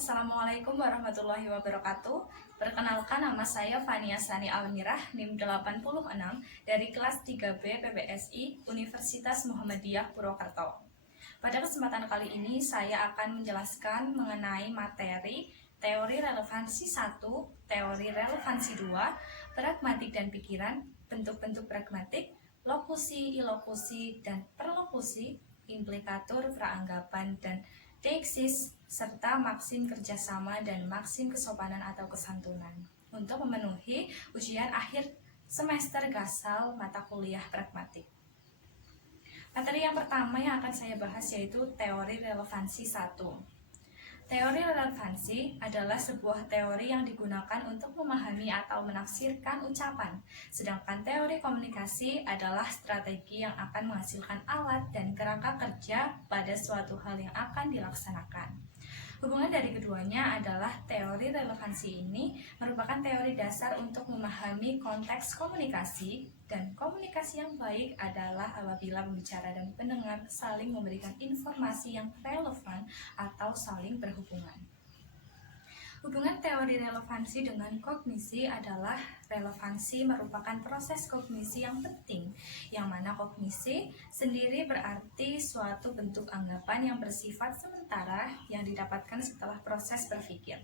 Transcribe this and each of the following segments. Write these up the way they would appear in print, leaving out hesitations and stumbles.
Assalamualaikum warahmatullahi wabarakatuh. Perkenalkan, nama saya Fania Sani Almirah, NIM 86 dari kelas 3B PPSI Universitas Muhammadiyah Purwokerto. Pada kesempatan kali ini saya akan menjelaskan mengenai materi teori relevansi 1, teori relevansi 2, pragmatik dan pikiran, bentuk-bentuk pragmatik, lokusi, ilokusi, dan perlokusi, implikatur, praanggapan, dan deiksis, serta maksim kerjasama dan maksim kesopanan atau kesantunan untuk memenuhi ujian akhir semester Gasal mata kuliah pragmatik. Materi yang pertama yang akan saya bahas yaitu teori relevansi 1. Teori relevansi adalah sebuah teori yang digunakan untuk memahami atau menafsirkan ucapan, sedangkan teori komunikasi adalah strategi yang akan menghasilkan alat dan kerangka kerja pada suatu hal yang akan dilaksanakan. Hubungan dari keduanya adalah teori relevansi ini merupakan teori dasar untuk memahami konteks komunikasi, dan komunikasi yang baik adalah apabila pembicara dan pendengar saling memberikan informasi yang relevan atau saling berhubungan. Hubungan teori relevansi dengan kognisi adalah relevansi merupakan proses kognisi yang penting, yang mana kognisi sendiri berarti suatu bentuk anggapan yang bersifat sementara yang didapatkan setelah proses berpikir.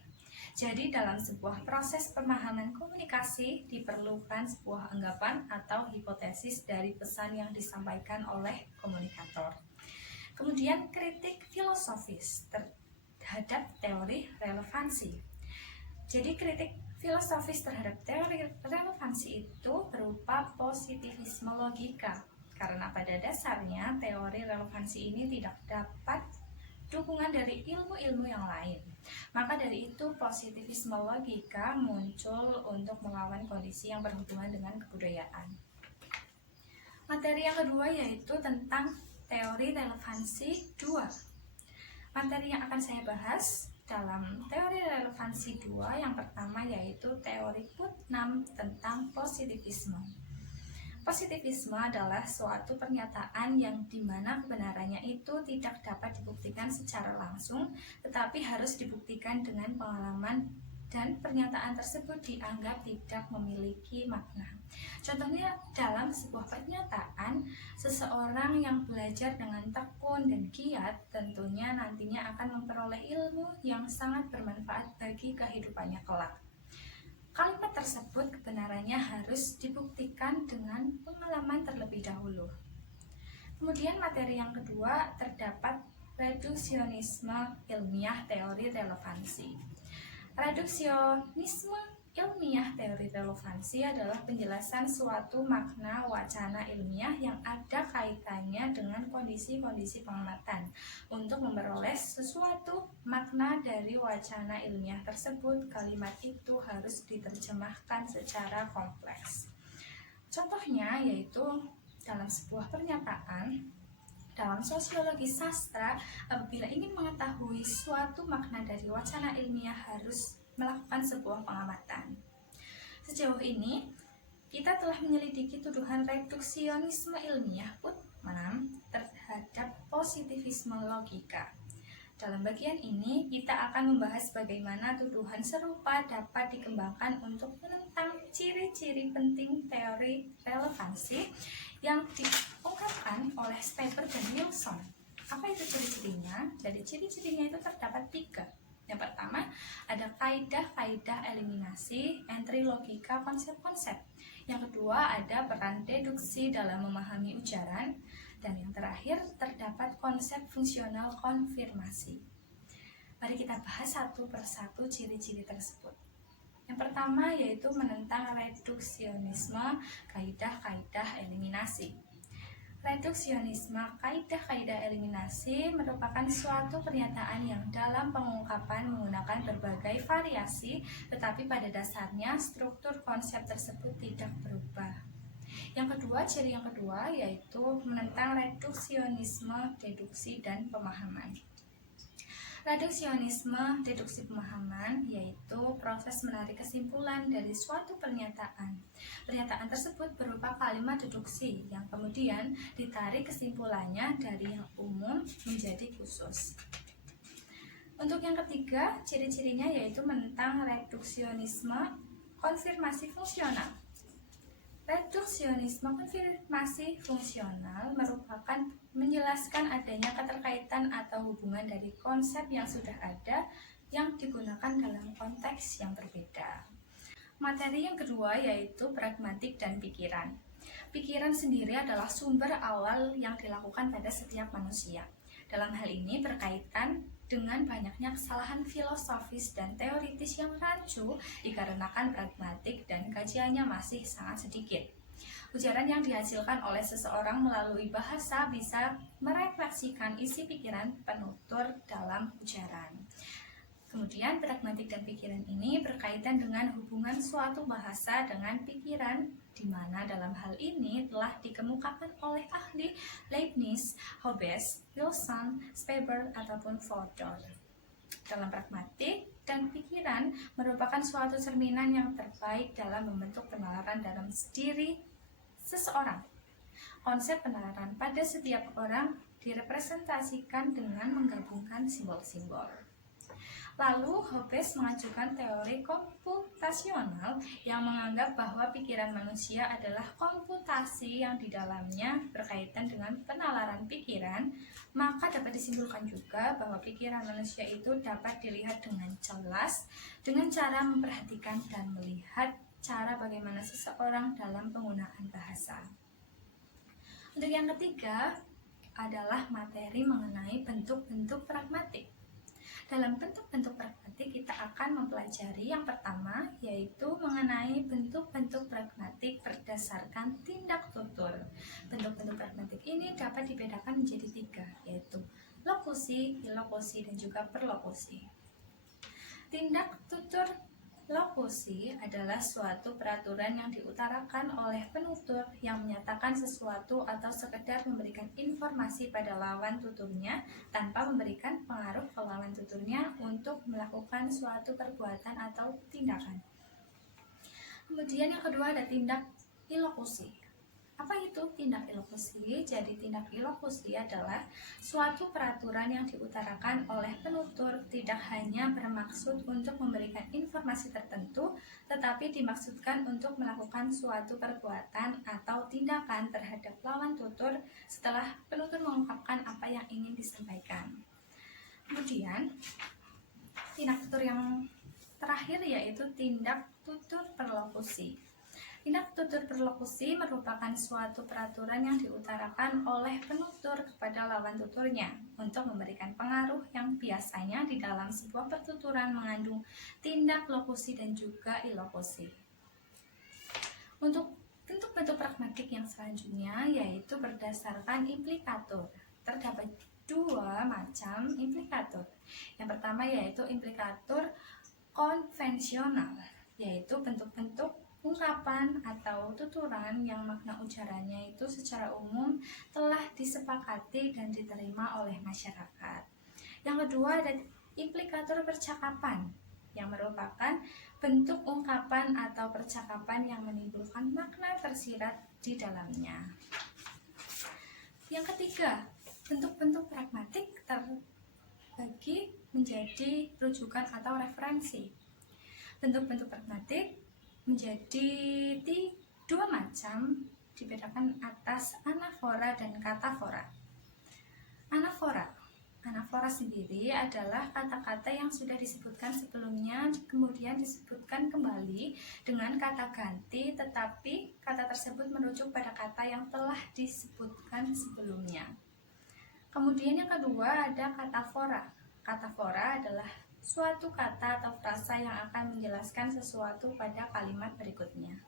Jadi dalam sebuah proses pemahaman komunikasi diperlukan sebuah anggapan atau hipotesis dari pesan yang disampaikan oleh komunikator. Kemudian kritik filosofis terhadap teori relevansi. Jadi kritik filosofis terhadap teori relevansi itu berupa positivisme logika, karena pada dasarnya teori relevansi ini tidak dapat dukungan dari ilmu-ilmu yang lain. Maka dari itu positivisme logika muncul untuk melawan kondisi yang berhubungan dengan kebudayaan. Materi yang kedua yaitu tentang teori relevansi 2. Materi yang akan saya bahas dalam teori relevansi 2 yang pertama yaitu teori Putnam tentang positivisme. Positivisme adalah suatu pernyataan yang dimana kebenarannya itu tidak dapat dibuktikan secara langsung, tetapi harus dibuktikan dengan pengalaman, dan pernyataan tersebut dianggap tidak memiliki makna. Contohnya dalam sebuah pernyataan, seseorang yang belajar dengan tekun dan giat tentunya nantinya akan memperoleh ilmu yang sangat bermanfaat bagi kehidupannya kelak. Kalimat tersebut kebenarannya harus dibuktikan dengan pengalaman terlebih dahulu. Kemudian materi yang kedua terdapat reduksionisme ilmiah teori relevansi. Reduksionisme ilmiah teori relevansi adalah penjelasan suatu makna wacana ilmiah yang ada kaitannya dengan kondisi-kondisi pengamatan. Untuk memperoleh sesuatu makna dari wacana ilmiah tersebut, kalimat itu harus diterjemahkan secara kompleks. Contohnya yaitu dalam sebuah pernyataan, dalam sosiologi sastra, apabila ingin mengetahui suatu makna dari wacana ilmiah harus melakukan sebuah pengamatan. Sejauh ini, kita telah menyelidiki tuduhan reduksionisme ilmiah Putnam terhadap positivisme logika. Dalam bagian ini, kita akan membahas bagaimana tuduhan serupa dapat dikembangkan untuk menentang ciri-ciri penting teori relevansi yang diungkapkan oleh Stepper dan Wilson. Apa itu ciri-cirinya? Jadi ciri-cirinya itu terdapat 3. Yang pertama, ada kaidah-kaidah eliminasi, entry logika, konsep-konsep. Yang kedua, ada peran deduksi dalam memahami ujaran. Dan yang terakhir, terdapat konsep fungsional konfirmasi. Mari kita bahas satu persatu ciri-ciri tersebut. Yang pertama yaitu menentang reduksionisme, kaidah-kaidah eliminasi. Reduksionisme kaidah-kaidah eliminasi merupakan suatu pernyataan yang dalam pengungkapan menggunakan berbagai variasi, tetapi pada dasarnya struktur konsep tersebut tidak berubah. Yang kedua, ciri yang kedua yaitu menentang reduksionisme, deduksi, dan pemahaman. Reduksionisme, deduksi, pemahaman yaitu proses menarik kesimpulan dari suatu pernyataan. Pernyataan tersebut berupa kalimat deduksi yang kemudian ditarik kesimpulannya dari yang umum menjadi khusus. Untuk yang ketiga, ciri-cirinya yaitu menentang reduksionisme konfirmasi fungsional. Reduksionisme konfirmasi fungsional merupakan menjelaskan adanya keterkaitan atau hubungan dari konsep yang sudah ada yang digunakan dalam konteks yang berbeda. Materi yang kedua yaitu pragmatik dan pikiran. Pikiran sendiri adalah sumber awal yang dilakukan pada setiap manusia. Dalam hal ini berkaitan dengan banyaknya kesalahan filosofis dan teoritis yang rancu dikarenakan pragmatik dan kajiannya masih sangat sedikit. Ujaran yang dihasilkan oleh seseorang melalui bahasa bisa merefleksikan isi pikiran penutur dalam ujaran. Kemudian pragmatik dan pikiran ini berkaitan dengan hubungan suatu bahasa dengan pikiran, di mana dalam hal ini telah dikemukakan oleh ahli Leibniz, Hobbes, Wilson, Speber, ataupun Fodor. Dalam pragmatik dan pikiran merupakan suatu cerminan yang terbaik dalam membentuk penalaran dalam diri seseorang. Konsep penalaran pada setiap orang direpresentasikan dengan menggabungkan simbol-simbol. Lalu, Hobbes mengajukan teori komputasional yang menganggap bahwa pikiran manusia adalah komputasi yang di dalamnya berkaitan dengan penalaran pikiran, maka dapat disimpulkan juga bahwa pikiran manusia itu dapat dilihat dengan jelas dengan cara memperhatikan dan melihat cara bagaimana seseorang dalam penggunaan bahasa. Untuk yang ketiga adalah materi mengenai bentuk-bentuk pragmatik. Dalam bentuk-bentuk pragmatik kita akan mempelajari yang pertama yaitu mengenai bentuk-bentuk pragmatik berdasarkan tindak tutur. Bentuk-bentuk pragmatik ini dapat dibedakan menjadi tiga, yaitu lokusi, ilokusi, dan juga perlokusi. Tindak tutur lokusi adalah suatu peraturan yang diutarakan oleh penutur yang menyatakan sesuatu atau sekedar memberikan informasi pada lawan tuturnya tanpa memberikan pengaruh ke lawan tuturnya untuk melakukan suatu perbuatan atau tindakan. Kemudian yang kedua ada tindak ilokusi. Apa itu tindak ilokusi? Jadi tindak ilokusi adalah suatu peraturan yang diutarakan oleh penutur tidak hanya bermaksud untuk memberikan informasi tertentu, tetapi dimaksudkan untuk melakukan suatu perbuatan atau tindakan terhadap lawan tutur setelah penutur mengungkapkan apa yang ingin disampaikan. Kemudian, tindak tutur yang terakhir yaitu tindak tutur perlokusi. Tindak tutur perlokusi merupakan suatu peraturan yang diutarakan oleh penutur kepada lawan tuturnya untuk memberikan pengaruh yang biasanya di dalam sebuah pertuturan mengandung tindak lokusi dan juga ilokusi. Untuk bentuk-bentuk pragmatik yang selanjutnya yaitu berdasarkan implikatur. Terdapat dua macam implikatur. Yang pertama yaitu implikatur konvensional, yaitu bentuk-bentuk ungkapan atau tuturan yang makna ujarannya itu secara umum telah disepakati dan diterima oleh masyarakat. Yang kedua ada implikatur percakapan yang merupakan bentuk ungkapan atau percakapan yang menimbulkan makna tersirat di dalamnya. Yang ketiga, bentuk-bentuk pragmatik terbagi menjadi rujukan atau referensi. Bentuk-bentuk pragmatik menjadi dua macam, dibedakan atas anafora dan katafora. Anafora sendiri adalah kata-kata yang sudah disebutkan sebelumnya kemudian disebutkan kembali dengan kata ganti, tetapi kata tersebut merujuk pada kata yang telah disebutkan sebelumnya. Kemudian yang kedua ada katafora. Katafora adalah suatu kata atau frasa yang akan menjelaskan sesuatu pada kalimat berikutnya.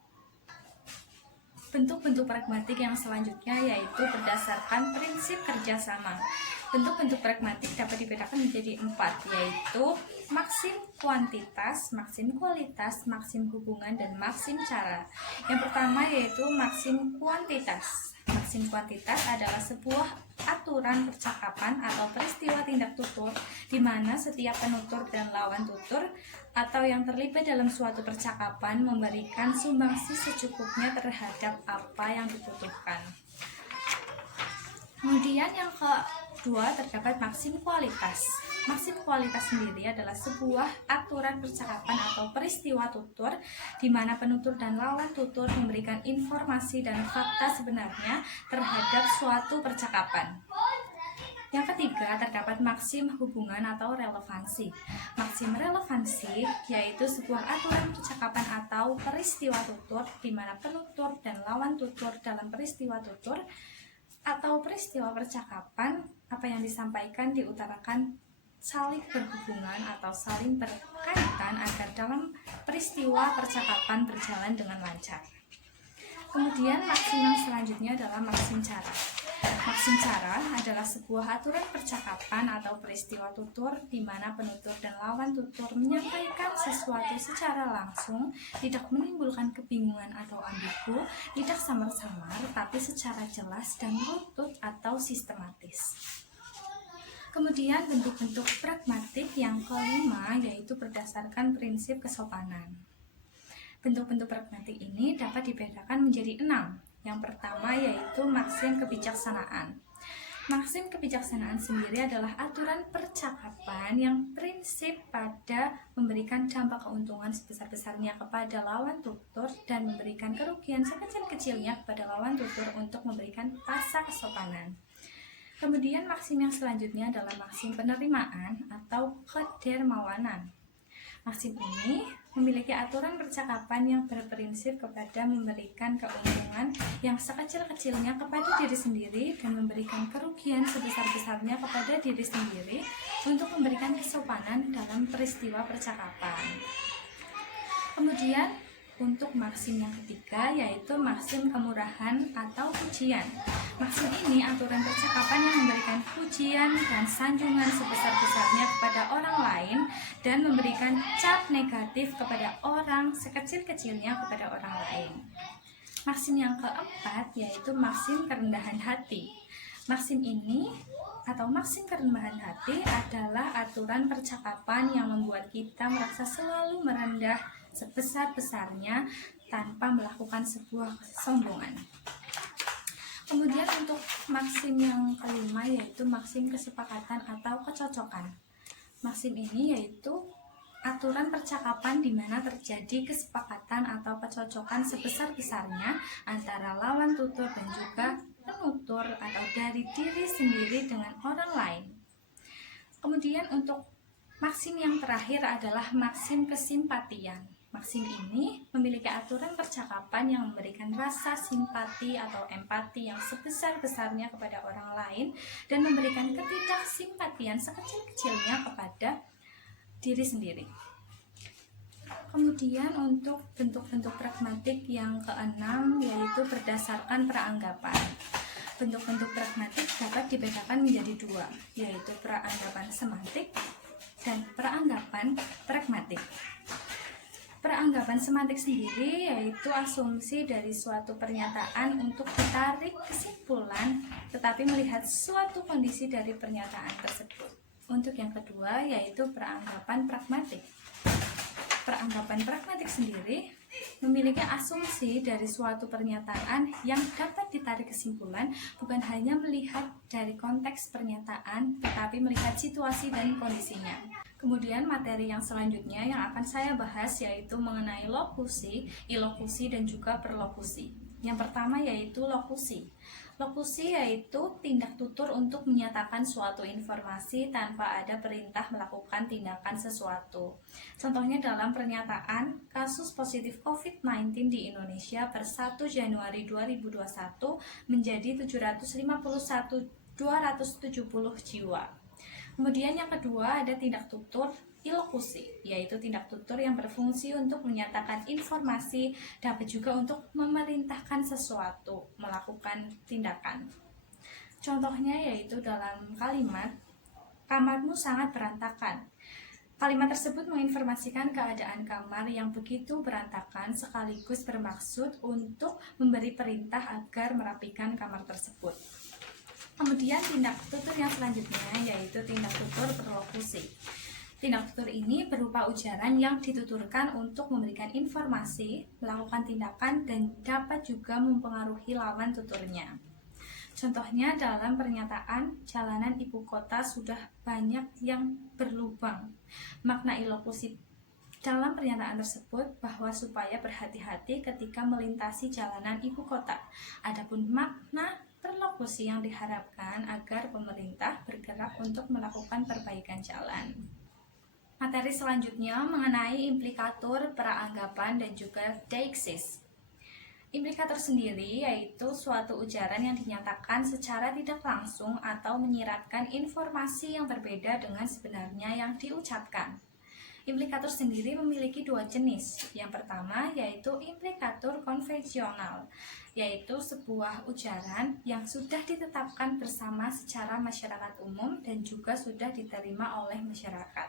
Bentuk-bentuk pragmatik yang selanjutnya yaitu berdasarkan prinsip kerjasama. Bentuk-bentuk pragmatik dapat dibedakan menjadi 4, yaitu maksim kuantitas, maksim kualitas, maksim hubungan, dan maksim cara. Yang pertama yaitu maksim kuantitas. Maksim kuantitas adalah sebuah aturan percakapan atau peristiwa tindak tutur di mana setiap penutur dan lawan tutur atau yang terlibat dalam suatu percakapan memberikan sumbangsi secukupnya terhadap apa yang dibutuhkan. Kemudian yang kedua, terdapat maksim kualitas. Maksim kualitas sendiri adalah sebuah aturan percakapan atau peristiwa tutur di mana penutur dan lawan tutur memberikan informasi dan fakta sebenarnya terhadap suatu percakapan. Yang ketiga, terdapat maksim hubungan atau relevansi. Maksim relevansi yaitu sebuah aturan percakapan atau peristiwa tutur di mana penutur dan lawan tutur dalam peristiwa tutur atau peristiwa percakapan apa yang disampaikan diutarakan saling berhubungan atau saling berkaitan agar dalam peristiwa percakapan berjalan dengan lancar. Kemudian maksim yang selanjutnya adalah maksim cara. Maksim cara adalah sebuah aturan percakapan atau peristiwa tutur di mana penutur dan lawan tutur menyampaikan sesuatu secara langsung, tidak menimbulkan kebingungan atau ambigu, tidak samar-samar, tapi secara jelas dan runtut atau sistematis. Kemudian bentuk-bentuk pragmatik yang kelima yaitu berdasarkan prinsip kesopanan. Bentuk-bentuk pragmatik ini dapat dibedakan menjadi 6. Yang pertama yaitu maksim kebijaksanaan. Maksim kebijaksanaan sendiri adalah aturan percakapan yang prinsip pada memberikan dampak keuntungan sebesar-besarnya kepada lawan tutur dan memberikan kerugian sekecil-kecilnya kepada lawan tutur untuk memberikan rasa kesopanan. Kemudian maksim yang selanjutnya adalah maksim penerimaan atau kedermawanan. Maksim ini memiliki aturan percakapan yang berprinsip kepada memberikan keuntungan yang sekecil-kecilnya kepada diri sendiri dan memberikan kerugian sebesar-besarnya kepada diri sendiri untuk memberikan kesopanan dalam peristiwa percakapan. Kemudian untuk maksim yang ketiga yaitu maksim kemurahan atau pujian. Maksim ini aturan percakapan yang memberikan pujian dan sanjungan sebesar-besarnya kepada orang lain dan memberikan cap negatif kepada orang sekecil-kecilnya kepada orang lain. Maksim yang keempat yaitu maksim kerendahan hati. Maksim ini atau maksim kerendahan hati adalah aturan percakapan yang membuat kita merasa selalu merendah sebesar-besarnya tanpa melakukan sebuah kesombongan. Kemudian untuk maksim yang kelima yaitu maksim kesepakatan atau kecocokan. Maksim ini yaitu aturan percakapan di mana terjadi kesepakatan atau kecocokan sebesar-besarnya antara lawan tutur dan juga penutur atau dari diri sendiri dengan orang lain. Kemudian untuk maksim yang terakhir adalah maksim kesimpatian. Maksim ini memiliki aturan percakapan yang memberikan rasa simpati atau empati yang sebesar-besarnya kepada orang lain dan memberikan ketidaksimpatian sekecil-kecilnya kepada diri sendiri. Kemudian untuk bentuk-bentuk pragmatik yang keenam yaitu berdasarkan peranggapan. Bentuk-bentuk pragmatik dapat dibedakan menjadi 2, yaitu peranggapan semantik dan peranggapan pragmatik. Peranggapan semantik sendiri yaitu asumsi dari suatu pernyataan untuk ditarik kesimpulan tetapi melihat suatu kondisi dari pernyataan tersebut. Untuk yang kedua yaitu peranggapan pragmatik. Peranggapan pragmatik sendiri memiliki asumsi dari suatu pernyataan yang dapat ditarik kesimpulan bukan hanya melihat dari konteks pernyataan tetapi melihat situasi dan kondisinya. Kemudian materi yang selanjutnya yang akan saya bahas yaitu mengenai lokusi, ilokusi, dan juga perlokusi. Yang pertama yaitu lokusi. Lokusi yaitu tindak tutur untuk menyatakan suatu informasi tanpa ada perintah melakukan tindakan sesuatu. Contohnya dalam pernyataan kasus positif COVID-19 di Indonesia per 1 Januari 2021 menjadi 751.270 jiwa. Kemudian yang kedua ada tindak tutur ilokusi, yaitu tindak tutur yang berfungsi untuk menyatakan informasi, dapat juga untuk memerintahkan sesuatu melakukan tindakan. Contohnya yaitu dalam kalimat, kamarmu sangat berantakan. Kalimat tersebut menginformasikan keadaan kamar yang begitu berantakan sekaligus bermaksud untuk memberi perintah agar merapikan kamar tersebut. Kemudian tindak tutur yang selanjutnya yaitu tindak tutur berlokusi. Tindak tutur ini berupa ujaran yang dituturkan untuk memberikan informasi, melakukan tindakan, dan dapat juga mempengaruhi lawan tuturnya. Contohnya dalam pernyataan jalanan ibu kota sudah banyak yang berlubang. Makna ilokusi dalam pernyataan tersebut bahwa supaya berhati-hati ketika melintasi jalanan ibu kota. Adapun makna perlokusi yang diharapkan agar pemerintah bergerak untuk melakukan perbaikan jalan. Materi selanjutnya mengenai implikatur, peranggapan, dan juga deixis. Implikator sendiri yaitu suatu ujaran yang dinyatakan secara tidak langsung atau menyiratkan informasi yang berbeda dengan sebenarnya yang diucapkan. Implikator sendiri memiliki dua jenis. Yang pertama yaitu implikator konvensional, yaitu sebuah ujaran yang sudah ditetapkan bersama secara masyarakat umum dan juga sudah diterima oleh masyarakat.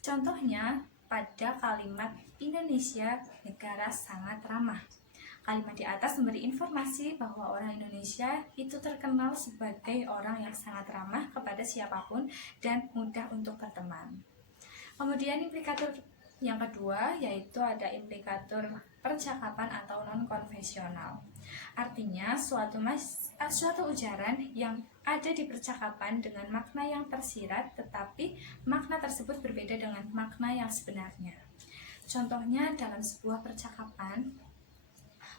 Contohnya pada kalimat Indonesia negara sangat ramah. Kalimat di atas memberi informasi bahwa orang Indonesia itu terkenal sebagai orang yang sangat ramah kepada siapapun dan mudah untuk berteman. Kemudian implikator yang kedua yaitu ada implikator percakapan atau non-konvensional. Artinya suatu ujaran yang ada di percakapan dengan makna yang tersirat tetapi makna tersebut berbeda dengan makna yang sebenarnya. Contohnya dalam sebuah percakapan,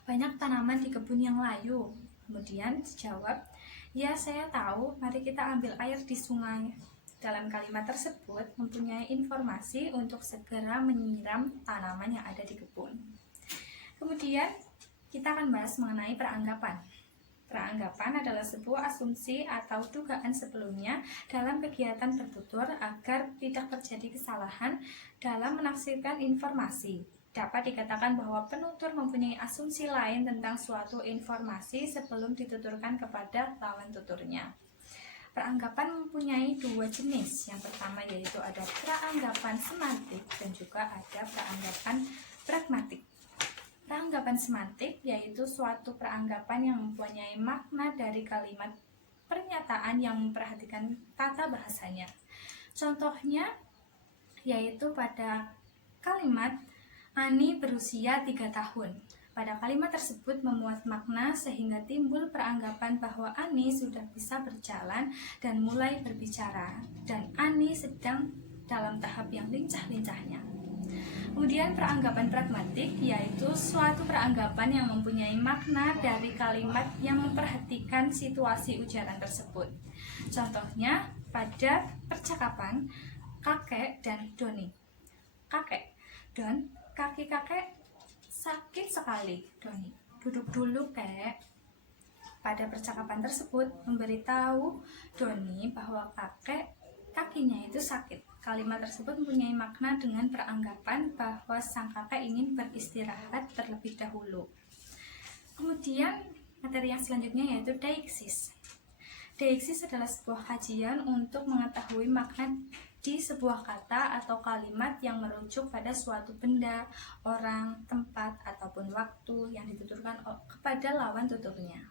banyak tanaman di kebun yang layu. Kemudian dijawab, ya saya tahu, mari kita ambil air di sungai. Dalam kalimat tersebut mempunyai informasi untuk segera menyiram tanaman yang ada di kebun. Kemudian kita akan bahas mengenai peranggapan. Peranggapan adalah sebuah asumsi atau dugaan sebelumnya dalam kegiatan bertutur agar tidak terjadi kesalahan dalam menafsirkan informasi. Dapat dikatakan bahwa penutur mempunyai asumsi lain tentang suatu informasi sebelum dituturkan kepada lawan tuturnya. Peranggapan mempunyai dua jenis. Yang pertama yaitu ada peranggapan semantik dan juga ada peranggapan pragmatik. Peranggapan semantik yaitu suatu peranggapan yang mempunyai makna dari kalimat pernyataan yang memperhatikan tata bahasanya. Contohnya yaitu pada kalimat Ani berusia 3 tahun. Pada kalimat tersebut memuat makna sehingga timbul peranggapan bahwa Ani sudah bisa berjalan dan mulai berbicara, dan Ani sedang dalam tahap yang lincah-lincahnya. Kemudian peranggapan pragmatik yaitu suatu peranggapan yang mempunyai makna dari kalimat yang memperhatikan situasi ujaran tersebut. Contohnya pada percakapan kakek dan Doni. Kakek, Don, kaki kakek sakit sekali, Doni. Duduk dulu, kek. Pada percakapan tersebut memberitahu Doni bahwa kakinya itu sakit. Kalimat tersebut mempunyai makna dengan peranggapan bahwa sang kakek ingin beristirahat terlebih dahulu. Kemudian materi yang selanjutnya yaitu deixis. Deixis adalah sebuah kajian untuk mengetahui makna di sebuah kata atau kalimat yang merujuk pada suatu benda, orang, tempat, ataupun waktu yang dituturkan kepada lawan tuturnya.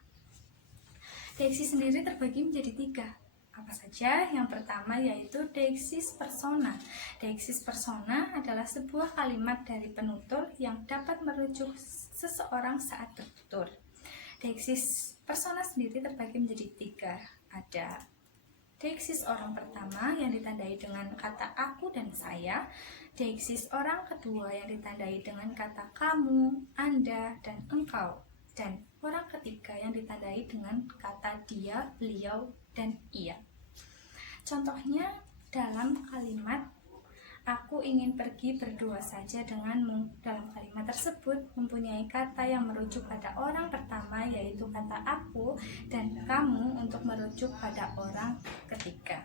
Deixis sendiri terbagi menjadi 3. Apa saja? Yang pertama yaitu deixis persona. Deixis persona adalah sebuah kalimat dari penutur yang dapat merujuk seseorang saat bertutur. Deixis persona sendiri terbagi menjadi 3. Ada deixis orang pertama yang ditandai dengan kata aku dan saya, deixis orang kedua yang ditandai dengan kata kamu, anda, dan engkau, dan orang ketiga yang ditandai dengan kata dia, beliau, dan ia. Contohnya dalam kalimat aku ingin pergi berdua saja denganmu. Dalam kalimat tersebut mempunyai kata yang merujuk pada orang pertama yaitu kata aku, dan kamu untuk merujuk pada orang ketiga.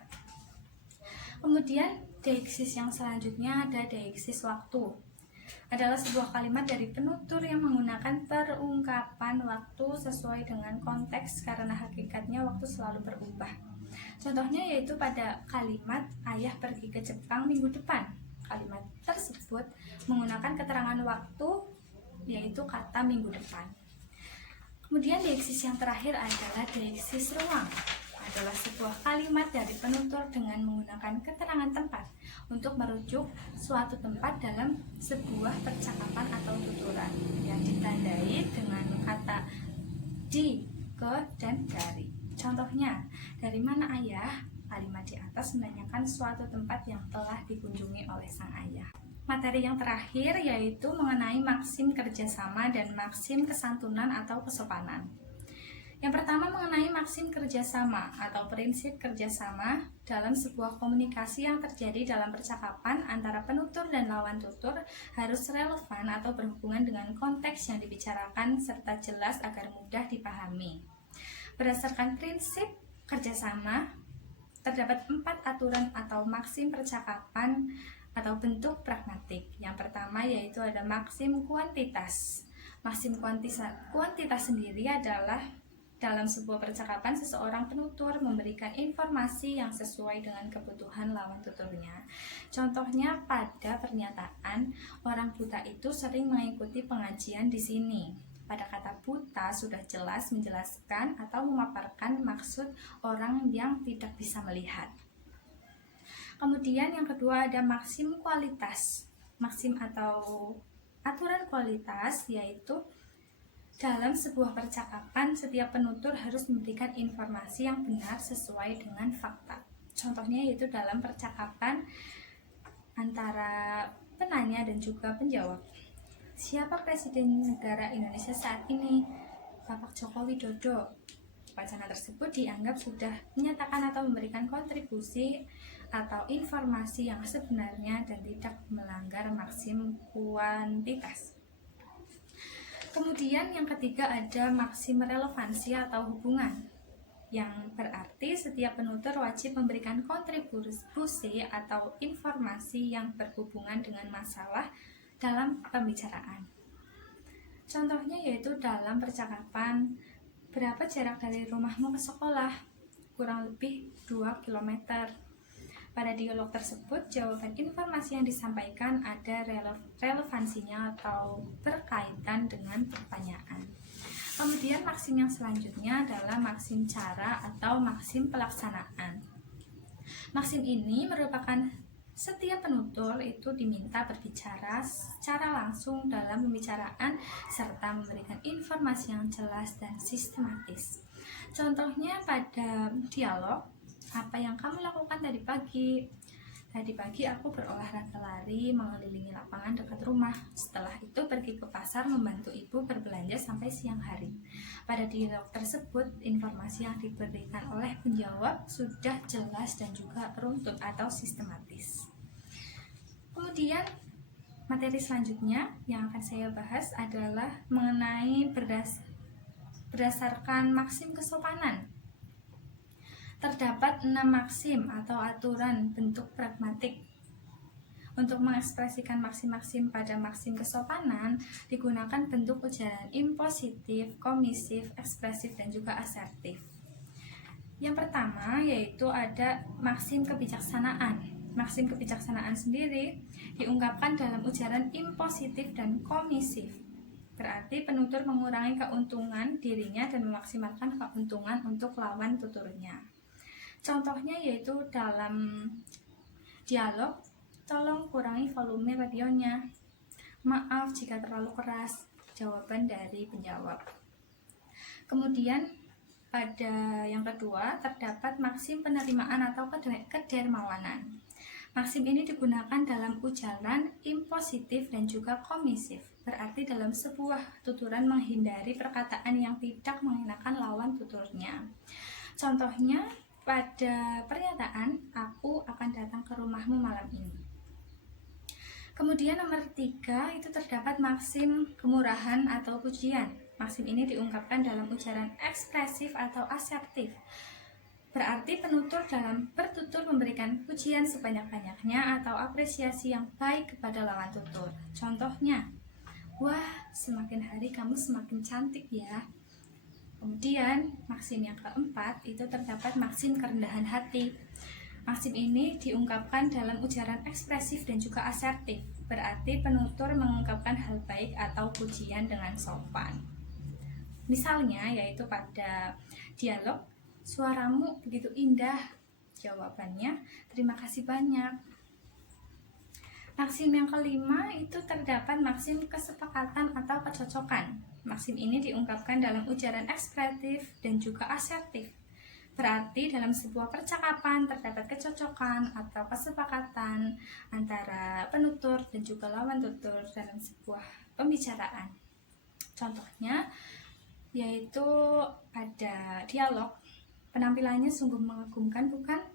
Kemudian deixis yang selanjutnya ada deixis waktu. Adalah sebuah kalimat dari penutur yang menggunakan perungkapan waktu sesuai dengan konteks karena hakikatnya waktu selalu berubah. Contohnya yaitu pada kalimat ayah pergi ke Jepang minggu depan. Kalimat tersebut menggunakan keterangan waktu yaitu kata minggu depan. Kemudian deixis yang terakhir adalah deixis ruang. Adalah sebuah kalimat dari penutur dengan menggunakan keterangan tempat untuk merujuk suatu tempat dalam sebuah percakapan atau tuturan yang ditandai dengan kata di, ke, dan dari. Contohnya, dari mana ayah? Kalimat di atas menanyakan suatu tempat yang telah dikunjungi oleh sang ayah. Materi yang terakhir yaitu mengenai maksim kerjasama dan maksim kesantunan atau kesopanan. Yang pertama mengenai maksim kerjasama atau prinsip kerjasama dalam sebuah komunikasi yang terjadi dalam percakapan antara penutur dan lawan tutur harus relevan atau berhubungan dengan konteks yang dibicarakan serta jelas agar mudah dipahami. Berdasarkan prinsip kerjasama, terdapat 4 aturan atau maksim percakapan atau bentuk pragmatik. Yang pertama yaitu ada maksim kuantitas. Maksim kuantitas sendiri adalah dalam sebuah percakapan, seseorang penutur memberikan informasi yang sesuai dengan kebutuhan lawan tuturnya. Contohnya pada pernyataan, orang buta itu sering mengikuti pengajian di sini. Pada kata buta sudah jelas menjelaskan atau memaparkan maksud orang yang tidak bisa melihat. Kemudian yang kedua ada maksim kualitas. Maksim atau aturan kualitas yaitu dalam sebuah percakapan, setiap penutur harus memberikan informasi yang benar sesuai dengan fakta. Contohnya yaitu dalam percakapan antara penanya dan juga penjawab. Siapa Presiden Negara Indonesia saat ini? Bapak Joko Widodo. Wacana tersebut dianggap sudah menyatakan atau memberikan kontribusi atau informasi yang sebenarnya dan tidak melanggar maksim kuantitas. Kemudian yang ketiga ada maksim relevansi atau hubungan, yang berarti setiap penutur wajib memberikan kontribusi atau informasi yang berhubungan dengan masalah dalam pembicaraan. Contohnya yaitu dalam percakapan, berapa jarak dari rumahmu ke sekolah? Kurang lebih 2 km. Pada dialog tersebut, jawaban informasi yang disampaikan ada relevansinya atau berkaitan dengan pertanyaan. Kemudian maksim yang selanjutnya adalah maksim cara atau maksim pelaksanaan. Maksim ini merupakan setiap penutur itu diminta berbicara secara langsung dalam pembicaraan serta memberikan informasi yang jelas dan sistematis. Contohnya pada dialog, apa yang kamu lakukan tadi pagi? Tadi pagi aku berolahraga lari mengelilingi lapangan dekat rumah. Setelah itu pergi ke pasar membantu ibu berbelanja sampai siang hari. Pada dialog tersebut, informasi yang diberikan oleh penjawab sudah jelas dan juga runtut atau sistematis. Kemudian materi selanjutnya yang akan saya bahas adalah mengenai berdasarkan maksim kesopanan. Terdapat 6 maksim atau aturan bentuk pragmatik. Untuk mengekspresikan maksim-maksim pada maksim kesopanan digunakan bentuk ujaran impositif, komisif, ekspresif, dan juga asertif. Yang pertama yaitu ada maksim kebijaksanaan. Maksim kebijaksanaan sendiri diungkapkan dalam ujaran impositif dan komisif. Berarti penutur mengurangi keuntungan dirinya dan memaksimalkan keuntungan untuk lawan tuturnya. Contohnya yaitu dalam dialog, tolong kurangi volume radionya. Maaf jika terlalu keras, jawaban dari penjawab. Kemudian pada yang kedua terdapat maksim penerimaan atau kedermawanan. Maksim ini digunakan dalam ujaran impositif dan juga komisif. Berarti dalam sebuah tuturan menghindari perkataan yang tidak mengenakan lawan tuturnya. Contohnya pada pernyataan, aku akan datang ke rumahmu malam ini. Kemudian nomor 3 itu terdapat maksim kemurahan atau pujian. Maksim ini diungkapkan dalam ujaran ekspresif atau asertif. Berarti penutur dalam bertutur memberikan pujian sebanyak-banyaknya atau apresiasi yang baik kepada lawan tutur. Contohnya, wah, semakin hari kamu semakin cantik ya. Kemudian maksim yang keempat itu terdapat maksim kerendahan hati. Maksim ini diungkapkan dalam ujaran ekspresif dan juga asertif. Berarti penutur mengungkapkan hal baik atau pujian dengan sopan. Misalnya yaitu pada dialog, suaramu begitu indah. Jawabannya, terima kasih banyak. Maksim yang kelima itu terdapat maksim kesepakatan atau kecocokan. Maksim ini diungkapkan dalam ujaran ekspresif dan juga asertif. berarti dalam sebuah percakapan terdapat kecocokan atau kesepakatan antara penutur dan juga lawan tutur dalam sebuah pembicaraan. Contohnya yaitu ada dialog, penampilannya sungguh mengagumkan bukan?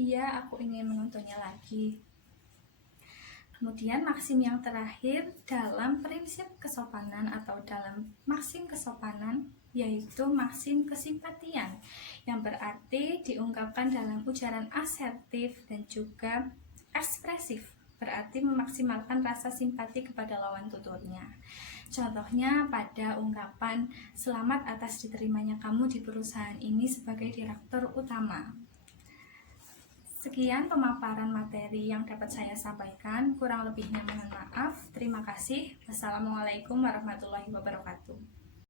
Iya, aku ingin menontonnya lagi. Kemudian maksim yang terakhir dalam prinsip kesopanan atau dalam maksim kesopanan yaitu maksim kesimpatian, yang berarti diungkapkan dalam ujaran asertif dan juga ekspresif, berarti memaksimalkan rasa simpati kepada lawan tuturnya. Contohnya pada ungkapan selamat atas diterimanya kamu di perusahaan ini sebagai direktur utama. Sekian pemaparan materi yang dapat saya sampaikan, kurang lebihnya mohon maaf. Terima kasih. Wassalamualaikum warahmatullahi wabarakatuh.